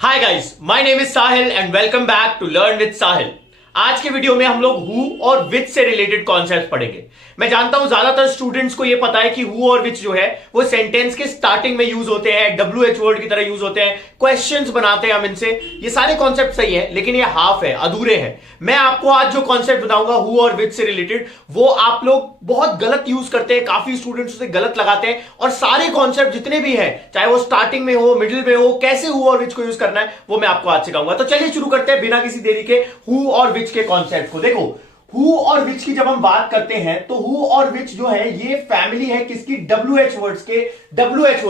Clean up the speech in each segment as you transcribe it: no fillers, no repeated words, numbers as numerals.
Hi guys, my name is Sahil and welcome back to learn with Sahil. आज के video में हम लोग हु और विच से रिलेटेड कॉन्सेप्ट पढ़ेंगे। मैं जानता हूं ज्यादातर स्टूडेंट्स को यह पता है कि हु और विच जो है वो सेंटेंस के स्टार्टिंग में यूज होते हैं, WH वर्ड की तरह यूज होते हैं, क्वेश्चंस बनाते हैं हम इनसे। ये सारे कॉन्सेप्ट सही है, लेकिन ये हाफ है, अधूरे हैं। मैं आपको आज जो कॉन्सेप्ट बताऊंगा हु और विच से रिलेटेड, वो आप लोग बहुत गलत यूज करते हैं, काफी स्टूडेंट्स उसे गलत लगाते हैं। और सारे कॉन्सेप्ट जितने भी हैं, चाहे वो स्टार्टिंग में हो, मिडिल में हो, कैसे हु और विच को यूज करना है वो मैं आपको आज सिखाऊंगा। तो चलिए शुरू करते हैं बिना किसी देरी के हु और विच के कॉन्सेप्ट को। देखो, हु और विच की जब हम बात करते हैं तो हु और विच जो है ये फैमिली है किसकी? WH वर्ड्स के। WH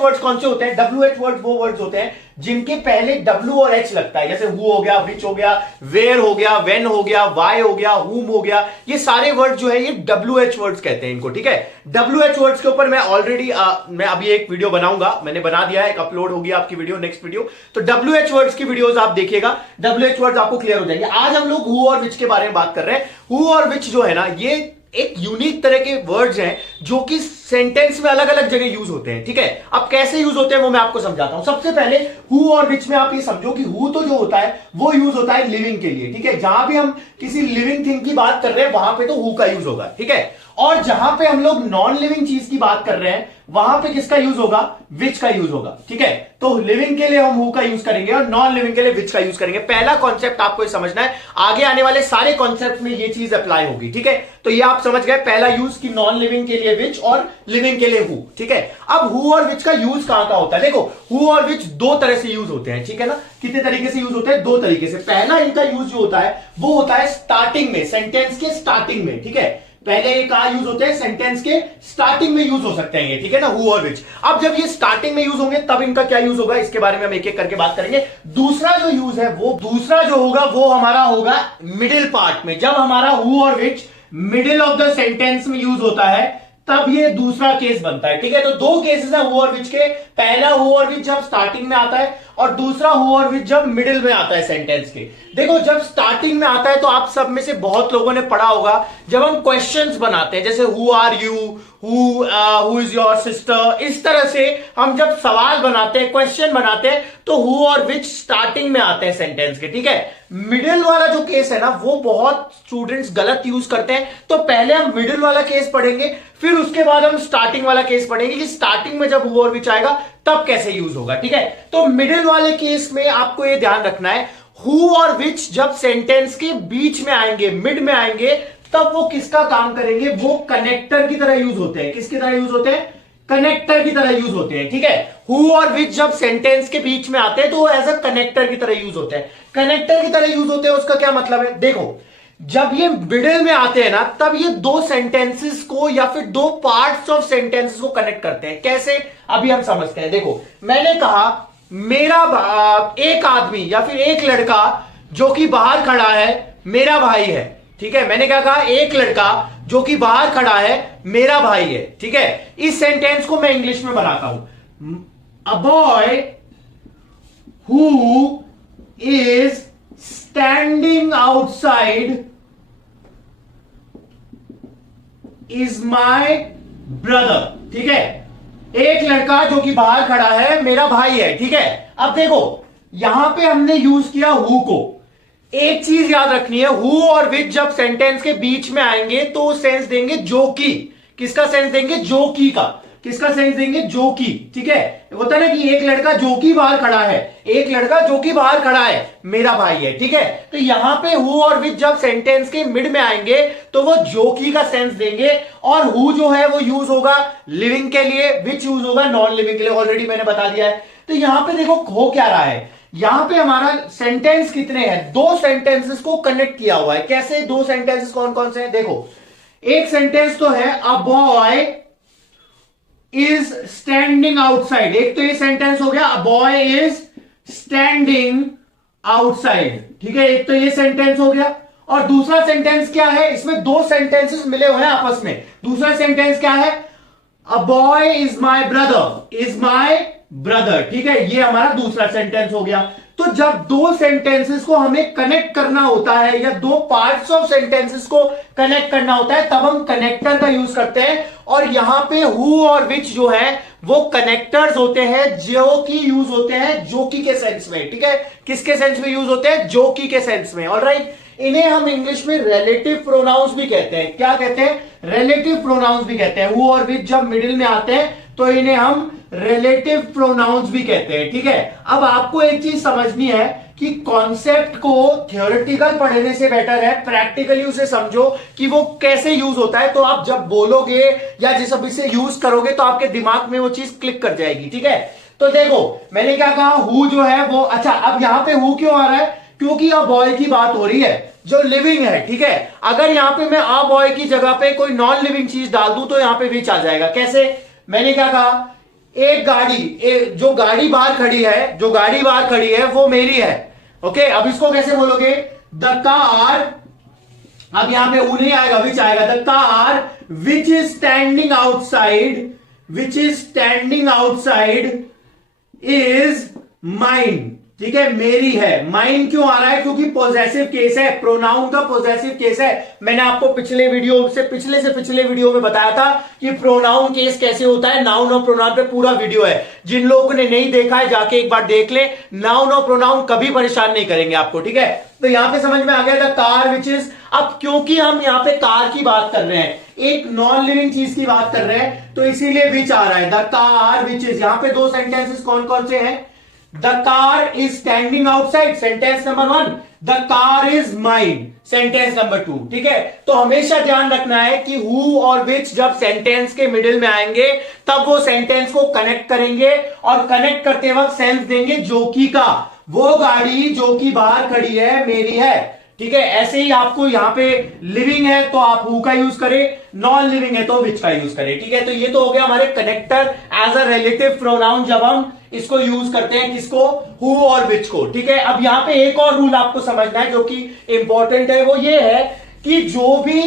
वर्ड्स कौन से होते हैं? WH वर्ड्स वो वर्ड्स होते हैं जिनके पहले W और H लगता है। जैसे हु हो गया, विच हो गया, वेयर हो गया, वेन हो गया, वाई हो गया, हुम हो गया। ये सारे वर्ड जो है ये WH वर्ड्स कहते हैं इनको, ठीक है। WH वर्ड्स के ऊपर मैं ऑलरेडी मैं अभी एक वीडियो बनाऊंगा, मैंने बना दिया है, एक अपलोड होगी आपकी वीडियो, नेक्स्ट वीडियो। तो WH वर्ड्स की वीडियोस आप देखिएगा, WH वर्ड्स आपको क्लियर हो जाएंगे। आज हम लोग हु और विच के बारे में बात कर रहे हैं। हु और विच जो है ना, ये एक यूनिक तरह के वर्ड्स हैं जो कि सेंटेंस में अलग अलग जगह यूज होते हैं, ठीक है। अब कैसे यूज होते हैं वो मैं आपको समझाता हूं। सबसे पहले हु और विच में आप ये समझो कि हु तो जो होता है वो यूज होता है लिविंग के लिए, ठीक है। जहां भी हम किसी लिविंग थिंग की बात कर रहे हैं वहां पे तो हु का यूज होगा, ठीक है। और जहां पे हम लोग नॉन लिविंग चीज की बात कर रहे हैं वहां पे किसका यूज होगा? विच का यूज होगा, ठीक है। तो लिविंग के लिए हम हु का यूज करेंगे और नॉन लिविंग के लिए विच का यूज करेंगे। पहला कॉन्सेप्ट आपको ये समझना है, आगे आने वाले सारे कॉन्सेप्ट में ये चीज अप्लाई होगी, ठीक है। तो ये आप समझ गए, पहला यूज कि नॉन लिविंग के लिए विच और लिविंग के लिए हु, ठीक है। अब हु और विच का यूज कहां का होता है? देखो, हु और विच दो तरह से यूज होते हैं, ठीक है ना। कितने तरीके से यूज होते हैं? दो तरीके से। पहला इनका यूज जो होता है वो होता है स्टार्टिंग में, सेंटेंस के स्टार्टिंग में, ठीक है। पहले ये कहां यूज होते हैं? सेंटेंस के स्टार्टिंग में यूज हो सकते हैं ये, ठीक है ना, हु और विच। अब जब ये स्टार्टिंग में यूज होंगे तब इनका क्या यूज होगा, इसके बारे में हम एक एक करके बात करेंगे। दूसरा जो यूज है वो दूसरा जो होगा वो हमारा होगा मिडिल पार्ट में। जब हमारा हु और विच मिडिल ऑफ द सेंटेंस में यूज होता है तब ये दूसरा केस बनता है, ठीक है। तो दो केसेस है हु और विच के। पहला हु और विच जब स्टार्टिंग में आता है और दूसरा हु और विच जब मिडिल में आता है सेंटेंस के। देखो, जब स्टार्टिंग में आता है तो आप सब में से बहुत लोगों ने पढ़ा होगा, जब हम क्वेश्चंस बनाते हैं, जैसे who are you, who is your sister, इस तरह से हम जब सवाल बनाते हैं, क्वेश्चन बनाते हैं, तो हु और विच स्टार्टिंग में आते हैं सेंटेंस के, ठीक है। मिडिल वाला जो केस है ना वो बहुत स्टूडेंट्स गलत यूज करते हैं। तो पहले हम मिडिल वाला केस पढ़ेंगे, फिर उसके बाद हम स्टार्टिंग वाला केस पढ़ेंगे कि स्टार्टिंग में जब हु और विच आएगा तब कैसे यूज होगा, ठीक है। तो मिडिल वाले केस में आपको यह ध्यान रखना है, हु और विच जब सेंटेंस के बीच में आएंगे, मिड में आएंगे, तब वो किसका काम करेंगे? वो कनेक्टर की तरह यूज होते हैं। किसकी तरह यूज होते हैं? कनेक्टर की तरह यूज होते हैं, ठीक है। हु और विच जब सेंटेंस के बीच में आते हैं तो वो एज अ कनेक्टर की तरह यूज होते हैं। कनेक्टर की तरह यूज होते हैं, उसका क्या मतलब है? देखो, जब ये मिडिल में आते हैं ना तब ये दो सेंटेंसेस को या फिर दो पार्ट्स ऑफ सेंटेंसेस को कनेक्ट करते हैं। कैसे? अभी हम समझते हैं। देखो, मैंने कहा मेरा एक आदमी या फिर एक लड़का जो कि बाहर खड़ा है मेरा भाई है, ठीक है। मैंने क्या कहा? एक लड़का जो कि बाहर खड़ा है मेरा भाई है, ठीक है। इस सेंटेंस को मैं इंग्लिश में बनाता हूं, a boy who is standing outside is my brother, ठीक है। एक लड़का जो कि बाहर खड़ा है मेरा भाई है, ठीक है। अब देखो, यहां पे हमने यूज किया हु को। एक चीज याद रखनी है, हु और विच जब सेंटेंस के बीच में आएंगे तो सेंस देंगे जो कि। किसका सेंस देंगे? जो कि का। किसका सेंस देंगे? जो कि, ठीक है। होता है ना कि एक लड़का जो कि बाहर खड़ा है, एक लड़का जो कि बाहर खड़ा है मेरा भाई है, ठीक है। तो यहां पे हु और विच जब सेंटेंस के मिड में आएंगे तो वो जो कि का सेंस देंगे। और हु जो है वो यूज होगा लिविंग के लिए, विच यूज होगा नॉन लिविंग के लिए, ऑलरेडी मैंने बता दिया है। तो यहां पे देखो हो क्या रहा है, यहां पे हमारा सेंटेंस कितने हैं? दो सेंटेंसेस को कनेक्ट किया हुआ है। कैसे? दो सेंटेंसेस कौन कौन से हैं? देखो, एक सेंटेंस तो है a boy is standing outside. एक तो ये सेंटेंस हो गया a boy is standing outside, ठीक है। एक तो ये सेंटेंस हो गया। और दूसरा सेंटेंस क्या है? इसमें दो सेंटेंसेस मिले हुए हैं आपस में। दूसरा सेंटेंस क्या है? A boy is my brother, is my brother, ठीक है। ये हमारा दूसरा सेंटेंस हो गया। तो जब दो सेंटेंसेस को हमें कनेक्ट करना होता है या दो पार्ट्स ऑफ सेंटेंसेस को कनेक्ट करना होता है तब हम कनेक्टर का यूज करते हैं। और यहां पे हु और विच जो है वो कनेक्टर्स होते हैं जो कि यूज होते हैं जोकी के सेंस में, ठीक है। किसके सेंस में यूज होते हैं? जोकी के सेंस में, ऑलराइट। इन्हें हम इंग्लिश में रिलेटिव प्रोनाउंस भी कहते हैं। क्या कहते हैं? रिलेटिव प्रोनाउंस भी कहते हैं। हु और विच जब मिडिल में आते हैं तो इन्हें हम रिलेटिव प्रोनाउंस भी कहते हैं, ठीक है। अब आपको एक चीज समझनी है कि कॉन्सेप्ट को थ्योरेटिकल पढ़ने से बेटर है प्रैक्टिकली उसे समझो कि वो कैसे यूज होता है। तो आप जब बोलोगे या जिस अभी से यूज करोगे तो आपके दिमाग में वो चीज क्लिक कर जाएगी, ठीक है। तो देखो मैंने क्या कहा, हु जो है वो, अच्छा अब यहां पे हु क्यों आ रहा है? क्योंकि अ बॉय की बात हो रही है जो लिविंग है, ठीक है। अगर यहां पे मैं अ बॉय की जगह पे कोई नॉन लिविंग चीज डाल दूं तो यहां पे विच आ जाएगा। कैसे? मैंने क्या कहा, एक गाड़ी, जो गाड़ी बाहर खड़ी है, जो गाड़ी बाहर खड़ी है वो मेरी है, ओके। अब इसको कैसे बोलोगे? द कार, अब यहां पे ऊ नहीं आएगा, विच आएगा। The car which is standing outside, which is standing outside is mine, ठीक है, मेरी है। माइन क्यों आ रहा है? क्योंकि पॉजेसिव केस है, प्रोनाउन का पॉजेसिव केस है। मैंने आपको पिछले वीडियो में बताया था कि प्रोनाउन केस कैसे होता है। नाउन और प्रोनाउन पे पूरा वीडियो है, जिन लोगों ने नहीं देखा है जाके एक बार देख ले। नाउन और प्रोनाउन कभी परेशान नहीं करेंगे आपको, ठीक है। तो यहां पे समझ में आ गया था कार विच इज। अब क्योंकि हम यहां पे कार की बात कर रहे हैं, एक नॉन लिविंग चीज की बात कर रहे हैं, तो इसीलिए विच आ रहा है। द कार विच इज, यहां पे दो सेंटेंसेस कौन कौन से हैं? The car is standing outside, sentence number 1। The car is mine, sentence number 2, ठीक है। तो हमेशा ध्यान रखना है कि who और which जब सेंटेंस के मिडिल में आएंगे तब वो सेंटेंस को कनेक्ट करेंगे और कनेक्ट करते वक्त सेंस देंगे जोकी का। वो गाड़ी जो कि बाहर खड़ी है मेरी है, ठीक है। ऐसे ही आपको यहां पे लिविंग है तो आप हु का यूज करें, नॉन लिविंग है तो विच का यूज करें, ठीक है। तो ये तो हो गया हमारे connector as a relative pronoun जब हम इसको यूज करते हैं, किसको? हु और विच को, ठीक है। अब यहां पे एक और रूल आपको समझना है जो कि इंपॉर्टेंट है, वो ये है कि जो भी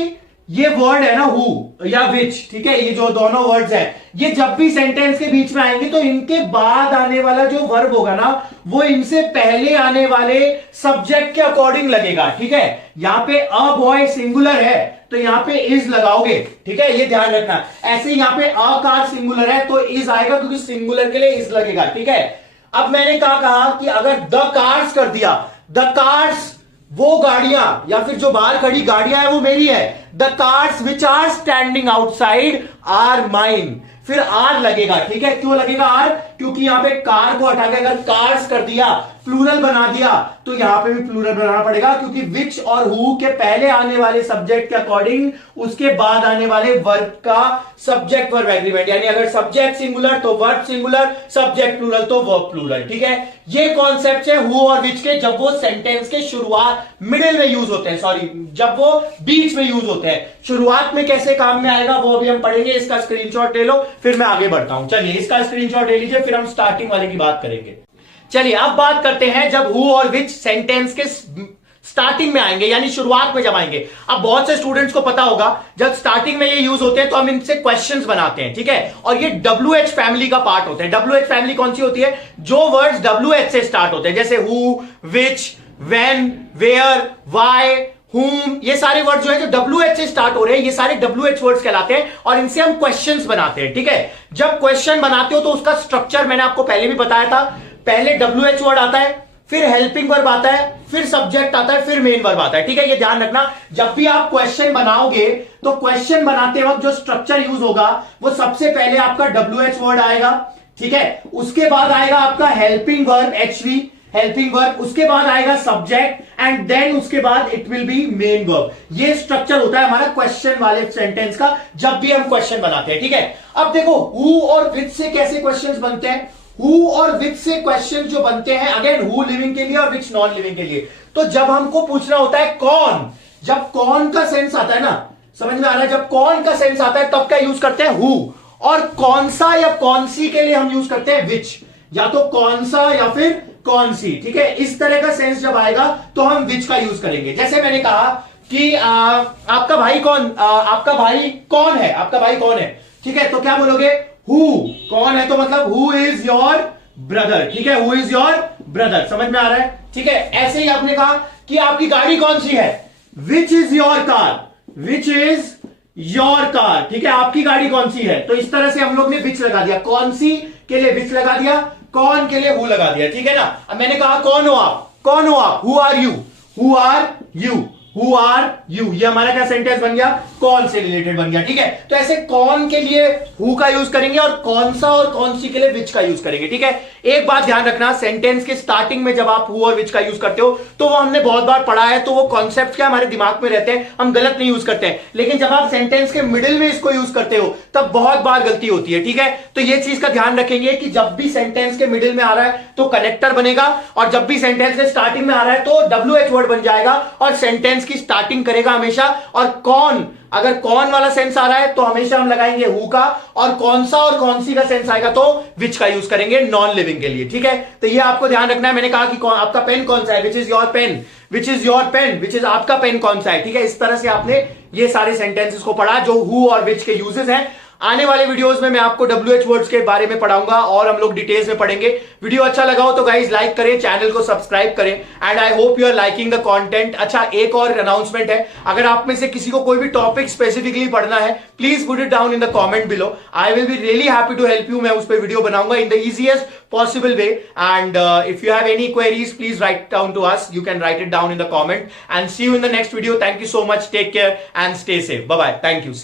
ये वर्ड है ना हु या विच, ठीक है, ये जो दोनों वर्ड्स हैं, ये जब भी सेंटेंस के बीच में आएंगे तो इनके बाद आने वाला जो वर्ब होगा ना वो इनसे पहले आने वाले सब्जेक्ट के अकॉर्डिंग लगेगा, ठीक है। यहां पे अ बॉय सिंगुलर है तो यहां पे इज लगाओगे, ठीक है, ये ध्यान रखना। ऐसे ही यहां पे अ कार सिंगुलर है तो इज आएगा क्योंकि सिंगुलर के लिए इज लगेगा, ठीक है। अब मैंने कहा कि अगर द कार्स कर दिया, द कार्स वो गाड़ियां या फिर जो बाहर खड़ी गाड़ियां है वो मेरी है। The cars which are standing outside are mine, फिर आर लगेगा, ठीक है। क्यों लगेगा आर? क्योंकि यहां पे कार को हटा के अगर कार्स कर दिया, प्लूरल बना दिया, तो यहां पे भी प्लूरल बनाना पड़ेगा क्योंकि विच और हु के पहले आने वाले सब्जेक्ट के अकॉर्डिंग उसके बाद आने वाले वर्ब का सब्जेक्ट वर्ब एग्रीमेंट, यानी अगर सब्जेक्ट सिंगुलर तो वर्ब सिंगुलर, सब्जेक्ट प्लूरल तो वर्ब प्लूरल, ठीक है। ये कॉन्सेप्ट है हु और विच के जब वो सेंटेंस के शुरुआत मिडिल में यूज होते हैं, सॉरी जब वो बीच में यूज होते हैं। शुरुआत में कैसे काम में आएगा वो अभी हम पढ़ेंगे। इसका स्क्रीनशॉट ले लो फिर मैं आगे बढ़ता हूं। चलिए इसका स्क्रीनशॉट ले लीजिए, फिर हम स्टार्टिंग वाले की बात करेंगे। चलिए अब बात करते हैं जब हु और विच सेंटेंस के स्टार्टिंग में आएंगे, यानी शुरुआत में जब आएंगे। अब बहुत से स्टूडेंट्स को पता होगा जब स्टार्टिंग में ये यूज होते हैं तो हम इनसे क्वेश्चंस बनाते हैं, ठीक है। और ये WH फैमिली का पार्ट होते हैं। WH फैमिली कौन सी होती है? जो वर्ड्स WH से स्टार्ट होते हैं, जैसे who, which, when, where, why, whom, ये सारे वर्ड जो है जो WH से स्टार्ट हो रहे हैं ये सारे WH वर्ड्स कहलाते हैं और इनसे हम क्वेश्चंस बनाते हैं, ठीक है। जब क्वेश्चन बनाते हो तो उसका स्ट्रक्चर मैंने आपको पहले भी बताया था। पहले WH वर्ड आता है, फिर हेल्पिंग वर्ब आता है, फिर सब्जेक्ट आता है, फिर मेन वर्ब आता है, ठीक है। ये ध्यान रखना, जब भी आप क्वेश्चन बनाओगे तो क्वेश्चन बनाते वक्त जो स्ट्रक्चर यूज होगा वो सबसे पहले आपका WH वर्ड आएगा, ठीक है। उसके बाद आएगा आपका helping verb HV, helping verb, उसके बाद आएगा सब्जेक्ट एंड देन उसके बाद it will be main verb. ये स्ट्रक्चर होता है हमारा क्वेश्चन वाले सेंटेंस का जब भी हम क्वेश्चन बनाते हैं, ठीक है। अब देखो हु और विच से कैसे क्वेश्चंस बनते हैं। हु और विच से क्वेश्चन जो बनते हैं, अगेन हु लिविंग के लिए और विच नॉन लिविंग के लिए। तो जब हमको पूछना होता है कौन, जब कौन का सेंस आता है ना, समझ में आ रहा है, जब कौन का सेंस आता है तब क्या यूज करते हैं हु, और कौन सा या कौन सी के लिए हम यूज करते हैं विच, या तो कौन सा या फिर कौन सी, ठीक है। इस तरह का सेंस जब आएगा तो हम विच का यूज करेंगे। जैसे मैंने कहा कि आपका भाई कौन, आपका भाई कौन है, आपका भाई कौन है, ठीक है। तो क्या बोलोगे? हु, कौन है तो मतलब हु इज योर ब्रदर, ठीक है, हु इज योर ब्रदर, समझ में आ रहा है, ठीक है। ऐसे ही आपने कहा कि आपकी गाड़ी कौन सी है, which is your car, which is your car, ठीक है, आपकी गाड़ी कौन सी है। तो इस तरह से हम लोग ने विच लगा दिया, कौन सी के लिए विच लगा दिया, कौन के लिए हु लगा दिया, ठीक है ना। अब मैंने कहा कौन हो आप, कौन हो आप, who are you, who are you, who are you, ये हमारा क्या सेंटेंस बन गया, कौन से रिलेटेड बन गया, ठीक है। तो ऐसे कौन के लिए हु का यूज करेंगे और कौन सा और कौन सी के लिए विच का यूज करेंगे, ठीक है। एक बात ध्यान रखना, सेंटेंस के स्टार्टिंग में जब आप हु और विच का यूज करते हो तो वो हमने बहुत बार पढ़ा है, तो वो कॉन्सेप्ट क्या हमारे दिमाग में रहते हैं, हम गलत नहीं यूज करते हैं। लेकिन जब आप सेंटेंस के मिडिल में इसको यूज करते हो तब बहुत बार गलती होती है, ठीक है। तो ये चीज का ध्यान रखेंगे कि जब भी सेंटेंस के मिडिल में आ रहा है तो कनेक्टर बनेगा, और जब भी सेंटेंस के स्टार्टिंग में आ रहा है तो WH वर्ड बन जाएगा और सेंटेंस की स्टार्टिंग करेगा हमेशा। और कौन, अगर कौन वाला सेंस आ रहा है तो हमेशा हम लगाएंगे हु का, और कौन सा और कौन सी का सेंस आएगा तो विच का यूज करेंगे नॉन लिविंग के लिए, ठीक है। तो ये आपको ध्यान रखना है। मैंने कहा कि आपका पेन कौन सा है, which is your pen, which is your pen, which is आपका पेन कौन सा है, ठीक है। इस तरह से आपने ये सारे सेंटेंसेस को पढ़ा जो हु और विच के यूजेस हैं। आने वाले वीडियोस में मैं आपको WH वर्ड्स के बारे में पढ़ाऊंगा और हम लोग डिटेल्स में पढ़ेंगे। वीडियो अच्छा लगा हो तो गाइज लाइक करें, चैनल को सब्सक्राइब करें, and I hope you are liking the content. अच्छा, एक और अनाउंसमेंट है, अगर आप में से किसी को कोई भी टॉपिक स्पेसिफिकली पढ़ना है please put it down in the comment below, I will be really happy to help you. मैं उस पर वीडियो बनाऊंगा in the easiest possible way, and if you have any queries please write down to us, you can write it down in the comment, and see you in the next video. Thank you so much, take care and stay safe, bye bye, thank you.